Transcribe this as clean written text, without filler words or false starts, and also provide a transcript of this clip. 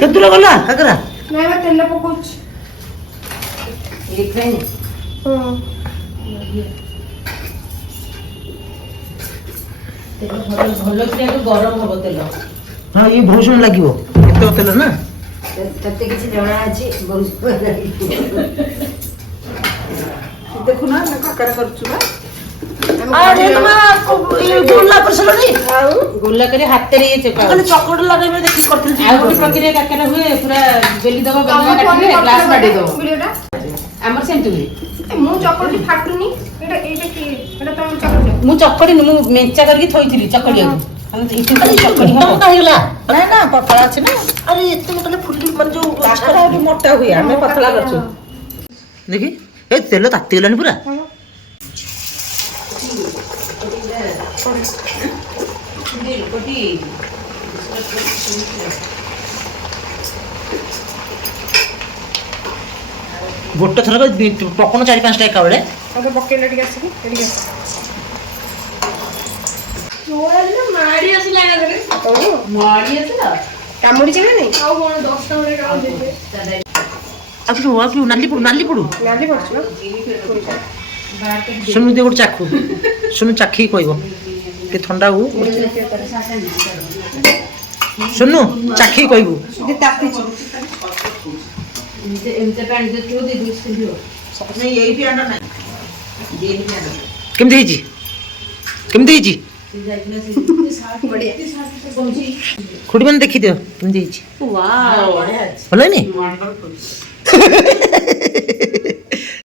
କେତେ ଗଲା କାକରା ନାଇଁ ବା ତେଲ ପକଉଛି। ଭଲ ଗରମ ହବ ତେଲ। ହଁ ଇଏ ବହୁତ ସମୟ ଲାଗିବ ଏତେ ତେଲ ନା। ତତେ କିଛି ଜଣା ଅଛି ଦେଖୁନା କାକରା କରୁଛୁ ବା। ଗୋଲା କରି ହାତରେ ଚକଟ ଲଗେଇବା ଦେଖିକି କରିଥିଲି। ଆଉ ଗୋଟେ ପ୍ରକ୍ରିୟା କାକରା ହୁଏ ପୁରା ବେଲି ଦବ ଗ୍ଲାସ ବାଡେଇ ଦବ। ଆମର ସେମିତି ହୁଏ। ମୁଁ ଚକଟି ଫାଟୁନି। ଏଇଟା କି ଏଟା ତମ ଚକଟି? ମୁଁ ଚକଡ଼ିନି, ମୁଁ ମେଞ୍ଚା କରିକି ଥୋଇଥିଲି ଚକଡ଼ିବାକୁ। ହେଇଗଲା ନା ନା ପତଳା ଅଛି ନା। ଆରେ ଏତେ ମୋଟା ଫୁଲି ମାନେ ଯୋଉ ମୋଟା ହୁଏ, ଆମେ ପତଳା କରୁଛୁ। ଦେଖି ଏ ତେଲ ତାତିଗଲାଣି ପୁରା। ଗୋଟେ ଥର ପକଉନ 4-5ଟା ଏକା ବେଳେ। ପକେଇଲେ ଟିକେ ଆସିକି ଏଠିକି ଆସ। ମାଡ଼ି ଆସିଲା କାମୁଡ଼ିଛି ନା ନାଇଁ? ଆଉ କଣ 10ଟା ବେଳେ କାମୁଡ଼ିଛି। ଆଉ ନାଲି ପଡୁ ନାଲି ପଡୁଛି ଶୁଣୁ ଦେ ଗୋଟେ ଚାଖୁ ଶୁଣୁ ଚାଖିକି କହିବ ଟିକେ ଥଣ୍ଡା ହଉ। ଶୁଣୁ ଚାଖିକି କହିବୁ। କେମିତି ହେଇଛି କେମିତି ହେଇଛି ଖୁଡି ମାନେ ଦେଖିଦିଅ କେମିତି ହେଇଛି। ଭଲ ହେଇନି?